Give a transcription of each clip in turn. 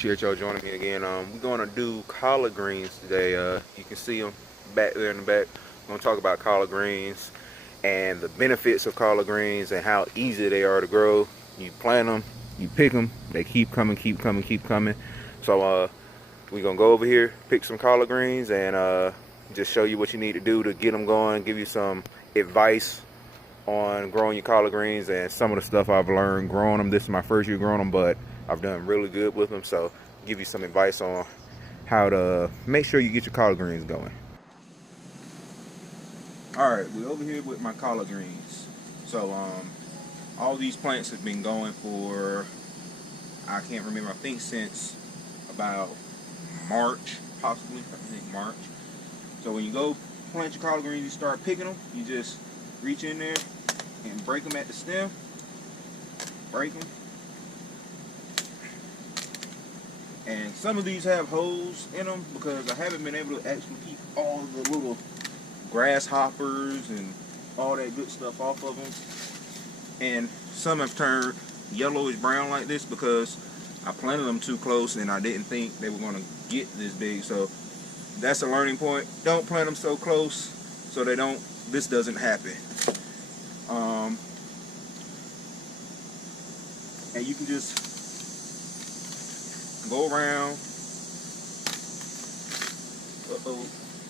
Appreciate y'all joining me again. We're going to do collard greens today. You can see them back there in the back. We're going to talk about collard greens and the benefits of collard greens and how easy they are to grow. You plant them, you pick them, they keep coming, keep coming, keep coming. So we're going to go over here, pick some collard greens, and just show you what you need to do to get them going, give you some advice on growing your collard greens and some of the stuff I've learned growing them. This is my first year growing them, but I've done really good with them, so give you some advice on how to make sure you get your collard greens going. Alright, we're over here with my collard greens. So all these plants have been going for, I can't remember, I think since about March, possibly, I think March. So when you go plant your collard greens, you start picking them, you just reach in there and break them at the stem, break them. And some of these have holes in them because I haven't been able to actually keep all the little grasshoppers and all that good stuff off of them. And some have turned yellowish brown like this because I planted them too close and I didn't think they were going to get this big. So that's a learning point. Don't plant them so close so this doesn't happen. And you can just go around,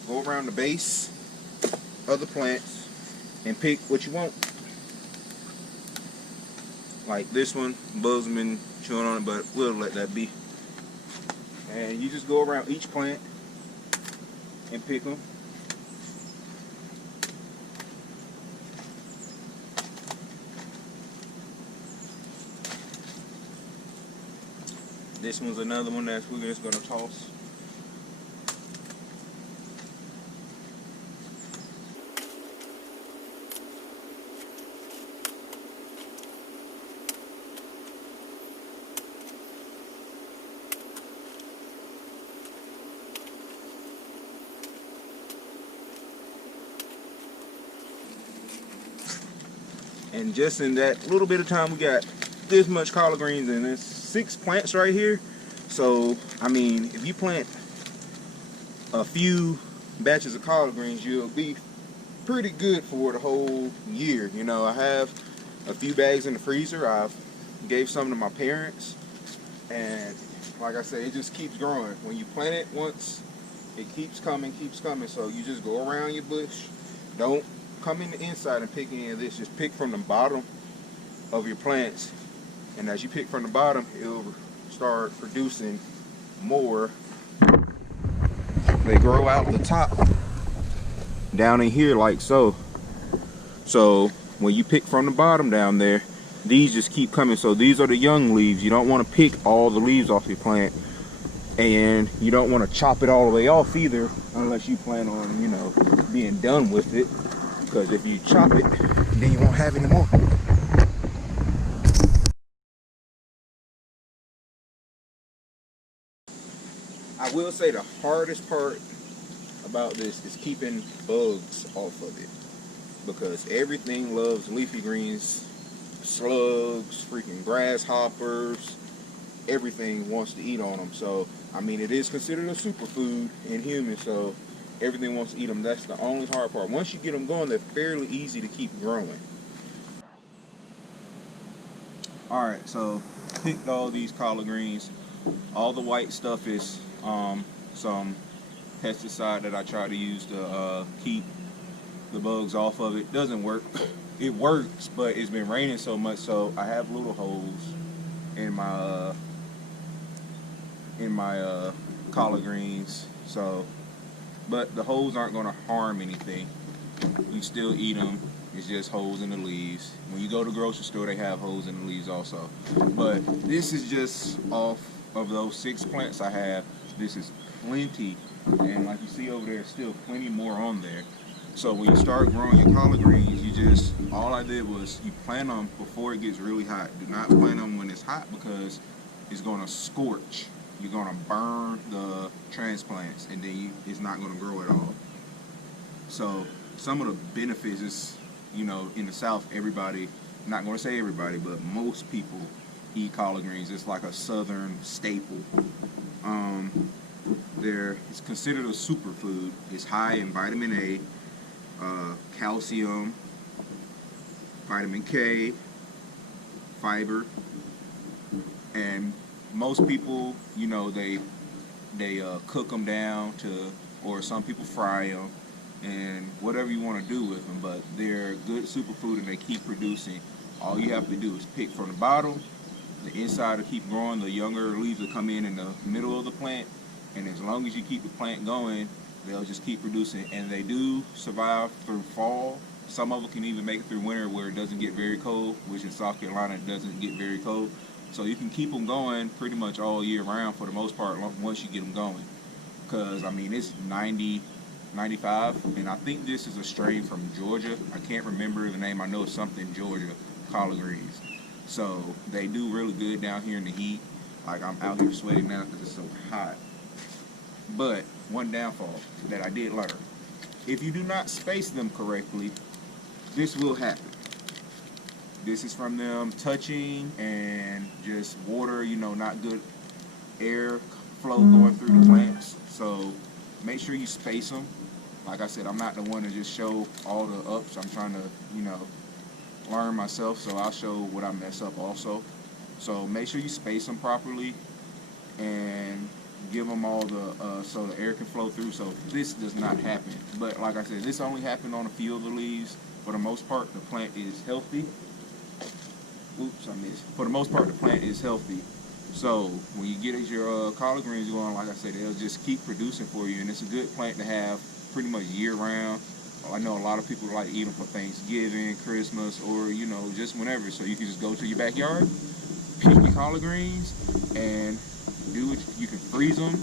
go around the base of the plants and pick what you want. Like this one, bugs have been chewing on it, but we'll let that be. And you just go around each plant and pick them. This one's another one that we're just going to toss. And just in that little bit of time, we got this much collard greens, and there's 6 plants right here. So I mean, if you plant a few batches of collard greens, you'll be pretty good for the whole year. You know, I have a few bags in the freezer. I've gave some to my parents, and like I said, it just keeps growing. When you plant it once, it keeps coming, keeps coming. So you just go around your bush. Don't come in the inside and pick any of this. Just pick from the bottom of your plants, and as you pick from the bottom, it'll start producing more. They grow out the top down in here like so. So when you pick from the bottom down there, these just keep coming. So these are the young leaves. You don't want to pick all the leaves off your plant, and you don't want to chop it all the way off either, unless you plan on, you know, being done with it. Because if you chop it, then you won't have any more. I will say the hardest part about this is keeping bugs off of it, because everything loves leafy greens, slugs, freaking grasshoppers, everything wants to eat on them. So I mean, it is considered a superfood in humans, so everything wants to eat them. That's the only hard part. Once you get them going, they're fairly easy to keep growing. Alright, so picked all these collard greens. All the white stuff is some pesticide that I try to use to keep the bugs off of it. Doesn't work. It works, but it's been raining so much, so I have little holes in my collard greens. So, but the holes aren't going to harm anything. You still eat them. It's just holes in the leaves. When you go to the grocery store, they have holes in the leaves also. But this is just off of those 6 plants I have. This is plenty, and like you see over there, still plenty more on there. So when you start growing your collard greens, all I did was you plant them before it gets really hot. Do not plant them when it's hot, because it's going to scorch. You're going to burn the transplants, and then it's not going to grow at all. So some of the benefits is, you know, in the South, everybody, not going to say everybody, but most people eat collard greens. It's like a southern staple. It's considered a superfood. It's high in vitamin A, calcium, vitamin K, fiber, and most people, you know, they cook them down to, or some people fry them, and whatever you want to do with them. But they're good superfood, and they keep producing. All you have to do is pick from the bottom. The inside will keep growing. The younger leaves will come in the middle of the plant, and as long as you keep the plant going, they'll just keep producing. And they do survive through fall. Some of them can even make it through winter where it doesn't get very cold, which in South Carolina it doesn't get very cold. So you can keep them going pretty much all year round for the most part once you get them going. Because, I mean, it's 90, 95, and I think this is a strain from Georgia. I can't remember the name. I know it's something Georgia, collard greens. So they do really good down here in the heat. Like, I'm out here sweating now because it's so hot. But one downfall that I did learn: if you do not space them correctly, this will happen. This is from them touching and just water, you know, not good air flow going through the plants. So make sure you space them. Like I said, I'm not the one to just show all the ups. I'm trying to, you know, learn myself, so I'll show what I mess up also. So make sure you space them properly and give them all the so the air can flow through, so this does not happen. But like I said, this only happened on a few of the leaves. For the most part, the plant is healthy. Oops, I missed. For the most part, the plant is healthy. So when you get your collard greens going, like I said, they'll just keep producing for you, and it's a good plant to have pretty much year round. I know a lot of people like to eat them for Thanksgiving, Christmas, or, you know, just whenever. So you can just go to your backyard, pick your collard greens, and do it. You can freeze them,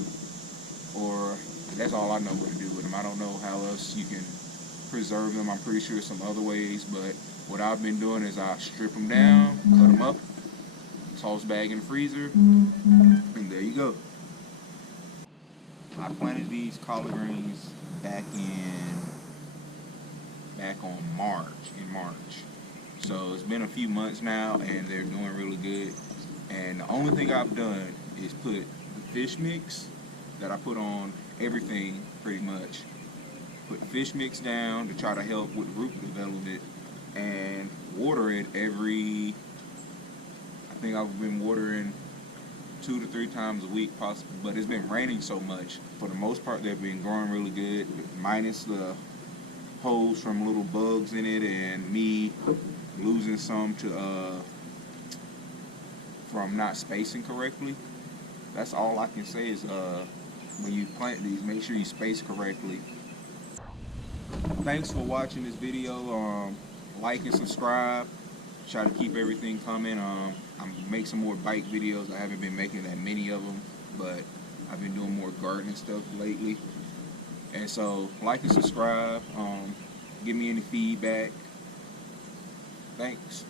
or that's all I know what to do with them. I don't know how else you can preserve them. I'm pretty sure some other ways, but what I've been doing is I strip them down, cut them up, toss bag in the freezer, and there you go. I planted these collard greens back on in March. So it's been a few months now, and they're doing really good. And the only thing I've done is put the fish mix that I put on everything pretty much. Put the fish mix down to try to help with root development, and water it I think I've been watering 2 to 3 times a week possible, but it's been raining so much. For the most part, they've been growing really good, minus the holes from little bugs in it and me losing some from not spacing correctly. That's all I can say is when you plant these, make sure you space correctly. Thanks for watching this video. Like and subscribe. Try to keep everything coming. I'm make some more bike videos. I haven't been making that many of them, but I've been doing more gardening stuff lately. And so, like and subscribe. Give me any feedback. Thanks.